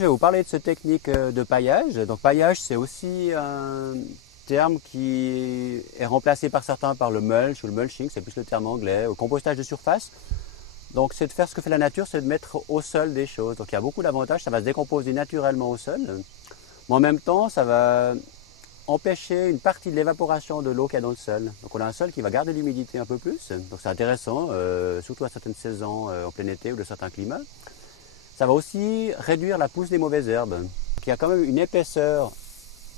Je vais vous parler de cette technique de paillage. Donc paillage, c'est aussi un terme qui est remplacé par certains par le mulch ou le mulching, c'est plus le terme anglais, au compostage de surface. Donc c'est de faire ce que fait la nature, c'est de mettre au sol des choses. Donc il y a beaucoup d'avantages, ça va se décomposer naturellement au sol. Mais en même temps, ça va empêcher une partie de l'évaporation de l'eau qu'il y a dans le sol. Donc on a un sol qui va garder l'humidité un peu plus. Donc c'est intéressant, surtout à certaines saisons en plein été ou de certains climats. Ça va aussi réduire la pousse des mauvaises herbes. Donc, il y a quand même une épaisseur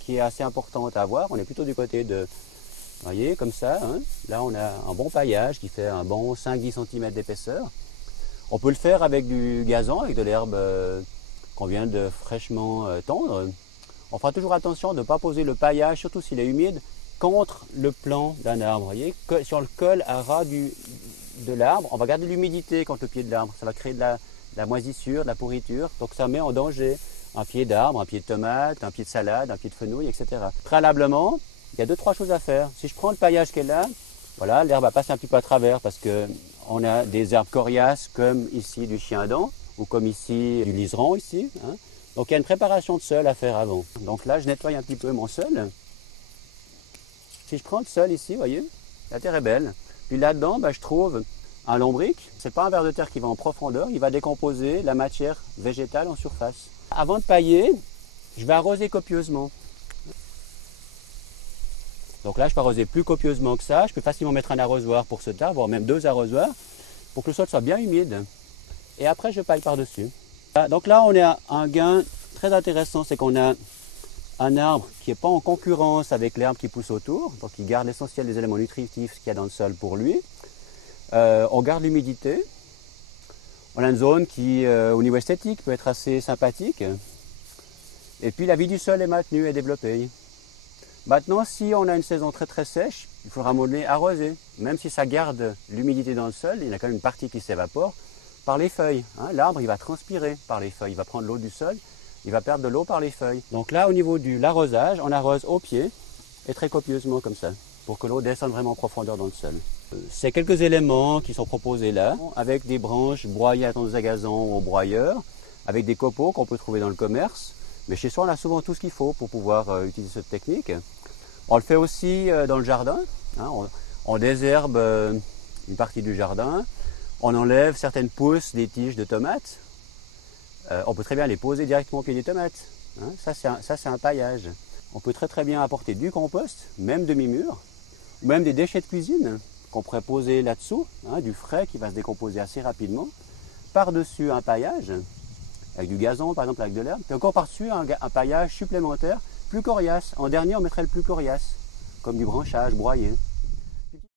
qui est assez importante à avoir. On est plutôt du côté de, vous voyez, comme ça. Hein. Là, on a un bon paillage qui fait un bon 5-10 cm d'épaisseur. On peut le faire avec du gazon, avec de l'herbe qu'on vient de fraîchement tondre. On fera toujours attention de ne pas poser le paillage, surtout s'il est humide, contre le plan d'un arbre. Vous voyez, si on le colle à ras de l'arbre, on va garder l'humidité contre le pied de l'arbre. Ça va créer de la moisissure, de la pourriture. Donc ça met en danger un pied d'arbre, un pied de tomate, un pied de salade, un pied de fenouil, etc. Préalablement, il y a 2-3 choses à faire. Si je prends le paillage qui est là, voilà, l'herbe va passer un petit peu à travers parce qu'on a des herbes coriaces comme ici du chien-dent ou comme ici du liseron ici. Hein. Donc il y a une préparation de sol à faire avant. Donc là, je nettoie un petit peu mon sol. Si je prends le sol ici, vous voyez, la terre est belle. Puis là-dedans, je trouve un lombric. Ce n'est pas un ver de terre qui va en profondeur, il va décomposer la matière végétale en surface. Avant de pailler, je vais arroser copieusement. Donc là, je peux arroser plus copieusement que ça. Je peux facilement mettre un arrosoir pour ce tas, voire même 2 arrosoirs, pour que le sol soit bien humide. Et après, je paille par-dessus. Donc là, on a un gain très intéressant, c'est qu'on a un arbre qui n'est pas en concurrence avec l'herbe qui pousse autour, donc il garde l'essentiel des éléments nutritifs qu'il y a dans le sol pour lui. On garde l'humidité. On a une zone qui, au niveau esthétique, peut être assez sympathique. Et puis la vie du sol est maintenue et développée. Maintenant, si on a une saison très très sèche, il faudra arroser. Même si ça garde l'humidité dans le sol, il y a quand même une partie qui s'évapore par les feuilles. Hein. L'arbre, il va transpirer par les feuilles. Il va prendre l'eau du sol, il va perdre de l'eau par les feuilles. Donc là, au niveau de l'arrosage, on arrose au pied et très copieusement comme ça, pour que l'eau descende vraiment en profondeur dans le sol. C'est quelques éléments qui sont proposés là, avec des branches broyées à tondeuse à gazon ou au broyeur, avec des copeaux qu'on peut trouver dans le commerce. Mais chez soi, on a souvent tout ce qu'il faut pour pouvoir utiliser cette technique. On le fait aussi dans le jardin. Hein, on désherbe une partie du jardin. On enlève certaines pousses des tiges de tomates. On peut très bien les poser directement au pied des tomates. Hein, ça, c'est un paillage. On peut très très bien apporter du compost, même demi-mûr, ou même des déchets de cuisine qu'on pourrait poser là-dessous, hein, du frais qui va se décomposer assez rapidement, par-dessus un paillage, avec du gazon par exemple, avec de l'herbe, puis encore par-dessus un paillage supplémentaire, plus coriace. En dernier, on mettrait le plus coriace, comme du branchage broyé.